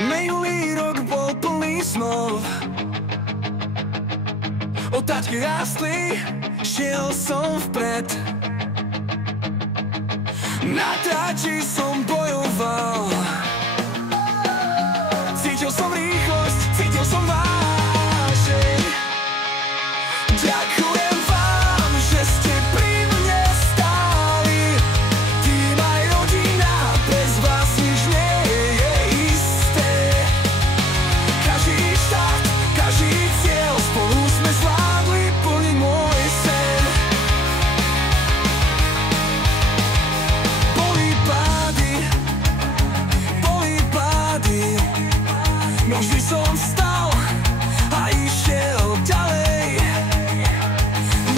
Minulý rok bol plný snov, otáčky rástli, šiel som vpred. Na tráči som bojoval, cítil som rýchlosť, cítil som vášeň. Ďakujem vám, že ste pri mne stáli. Tým aj rodina, bez vás nič nie je isté. Každý štart, každý cieľ, spolu sme zvládli plniť môj sen. Boli pády, no vždy som vstal a išiel ďalej.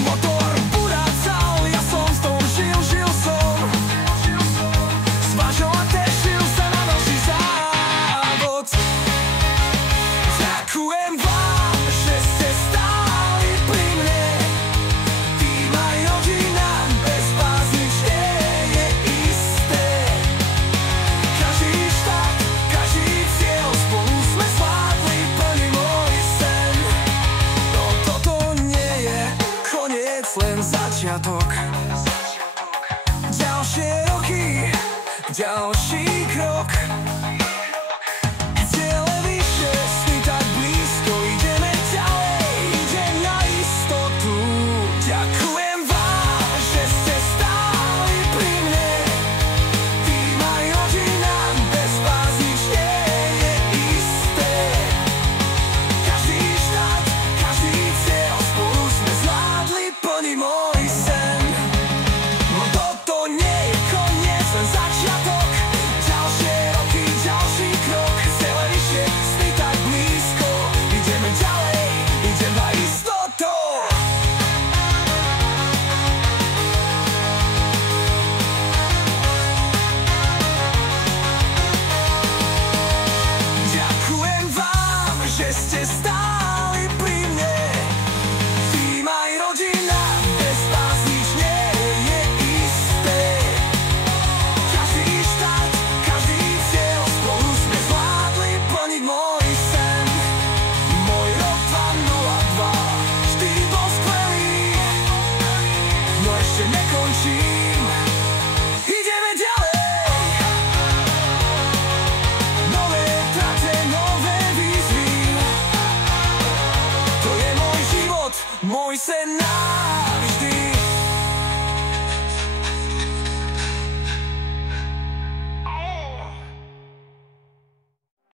Motor burácal, ja som s tom žil som. Zvážil a tešil sa na ďalší závod. Ďakujem vám, že ste stáli pri mne. Tým aj rodina, bez vás nič nie je isté. Každý štart, každý cieľ, spolu sme zvládli plný môj sen. No toto nie je koniec, len začiatok. Ďalšie roky, ďalší krok. Ciele vyššie, sny tak blízko, ideme ďalej, ide na istotu. Ďakujem vám, že ste stáli pri mne. Tým aj rodina, bez vás nič nie je isté. Každý štart, každý cieľ, spolu sme zvládli plniť môj sen. No toto nie je koniec, len začiatok. Ďalšie roky, ďalší krok. Ciele vyššie, sny tak blízko, ideme ďalej, idem na istotu. Ďakujem vám, že ste stáli pri mne. Tým aj rodina, bez vás nič nie je isté. Každý štart, každý cieľ, spolu sme zvládli plniť môj sen. Môj rok 2002 vždy bol skvelý, no ešte nekončím, ideme ďalej. Nové trate, nové výzvy, to je môj život, môj sen.